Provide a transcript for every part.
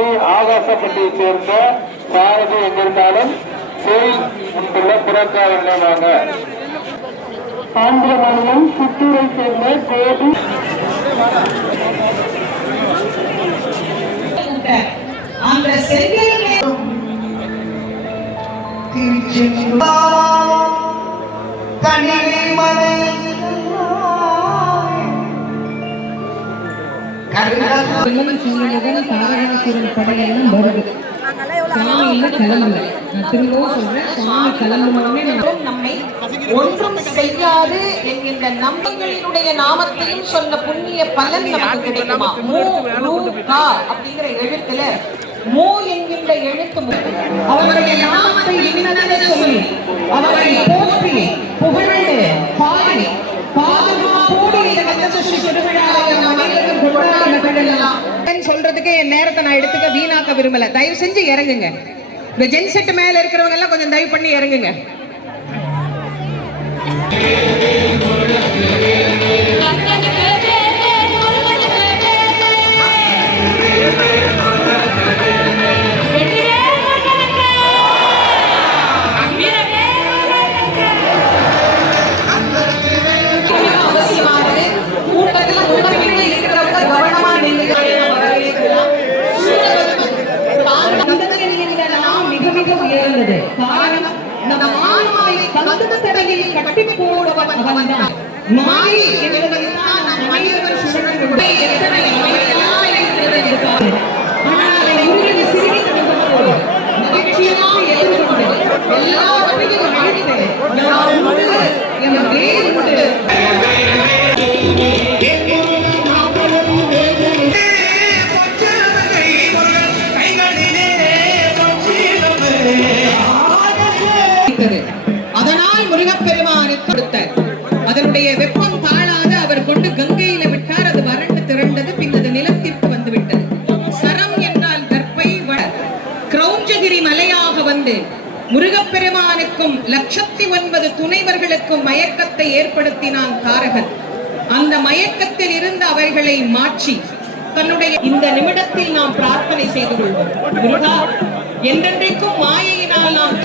சாரதி ஆகாசப்பட்டியை சேர்ந்த சாரதி எங்கிருந்தாலும் கோயில் முன்புள்ள புறக்காவல் வாங்க ஆந்திர மாநிலம் சித்தூரை சேர்ந்த கோபி அந்த செங்கல் வெள்ளம் சொன்னதுதான் தாரகாசுரன் படையெல்லாம் வருது. சாமி இன்னும் கிளம்பல. நான் திரும்பவும் சொல்றேன் சாமி கிளம்புனோடனே நம்ம நம்மை ஒன்றும் செய்யாது என்கின்ற நம்பங்களினுடைய நாமத்தையும் சொன்ன புண்ணிய பலன் நமக்கு கிடைக்குமா? அப்படிங்கிற எழுத்துல மூ என்கின்ற எழுத்து அவருடைய நாமத்தை இன்னதென சொல்லி அவரை பார்க்க விரும்பல. தயவு செஞ்சு இறங்குங்க. இந்த ஜென்செட் மேல இருக்கிறவங்க எல்லாம் கொஞ்சம் தயவு பண்ணி இறங்குங்க. போடுவன் அவன்தான் மாயை என்பதுதான் நம் சுழன்று எத்தனை ஆனால் எதிர்கொண்டு முருகப்பெருமானுக்கும் லட்சத்தி ஒன்பது துணைவர்களுக்கும் மயக்கத்தை ஏற்படுத்தினான் தாரகன். அந்த மயக்கத்தில் இருந்து அவர்களை மாற்றி தன்னுடைய இந்த நிமிடத்தில் நாம் பிரார்த்தனை செய்து கொள்வோம். என்றென்றைக்கும் மாயையினால் நாம்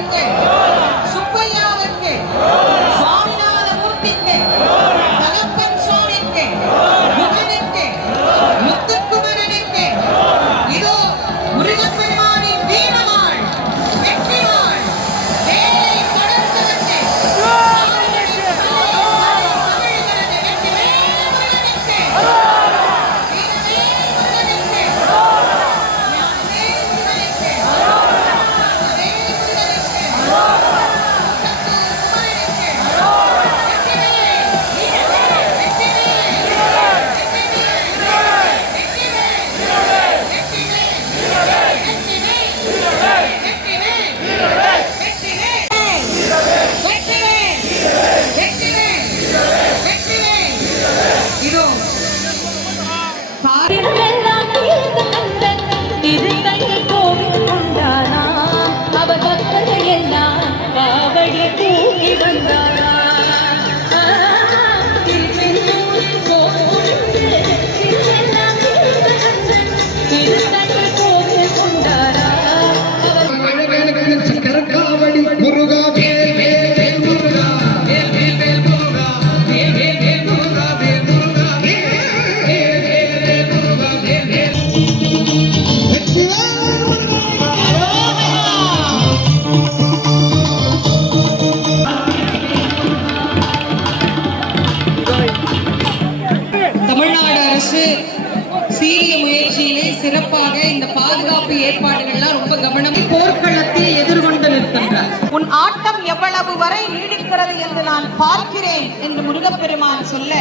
அரசு சீரிய முயற்சியிலே சிறப்பாக இந்த பாதுகாப்பு ஏற்பாடுகள்லாம் ரொம்ப கவனம் போர்க்களத்தை எதிர்கொண்டு நிற்கின்றார். உன் ஆட்டம் எவ்வளவு வரை நீடிக்கிறது என்று நான் பார்க்கிறேன் என்று முருகப்பெருமான் சொல்ல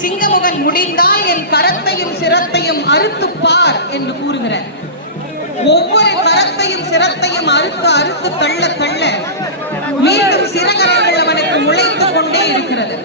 சிங்கமுகன் முடிந்தால் என் கரத்தையும் சிரத்தையும் அறுத்து பார் என்று கூறுகிறார். ஒவ்வொரு கரத்தையும் சிரத்தையும் அறுத்து அறுத்து தள்ள தள்ள மீண்டும் சிறகரங்கள் அவனுக்கு முளைத்து கொண்டே இருக்கிறது.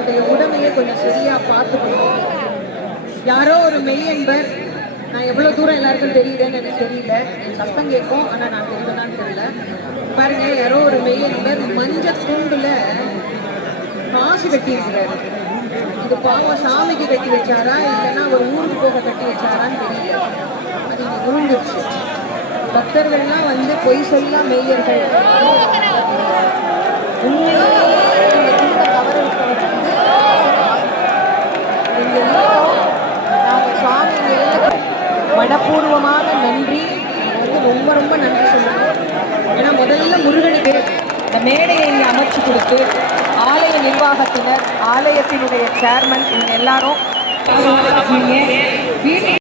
அவரவர்களுடைய உடமையை கொஞ்சம் சரியா பார்த்துக்கணும். யாரோ ஒரு மெய் என்பர். நான் எவ்வளவு தூரம் எல்லாருக்கும் தெரியுதுன்னு எனக்கு தெரியல. என் சத்தம் கேட்கும் ஆனா நான் தெரியுதான்னு தெரியல. பாருங்க யாரோ ஒரு மெய் என்பர் மஞ்ச துண்டுல காசு கட்டி இருக்கிறாரு இது பாவம் சாமிக்கு கட்டி வச்சாரா இல்லைன்னா ஒரு ஊருக்கு போக கட்டி வச்சாரான்னு தெரியல. அது இங்க உருண்டுச்சு பக்தர்கள்லாம் வந்து பொய் சொல்லா மெய்யர்கள். உண்மையிலேயே வந்து சுவாமி மனப்பூர்வமான நன்றி. வந்து ரொம்ப ரொம்ப நன்றி சொல்லணும். ஏன்னா முதல்ல முருகனுக்கு இந்த மேடையை இங்க அமைச்சு கொடுத்து ஆலய நிர்வாகத்தினர் ஆலயத்தினுடைய சேர்மன் இவங்க எல்லாரும். வீட்டில்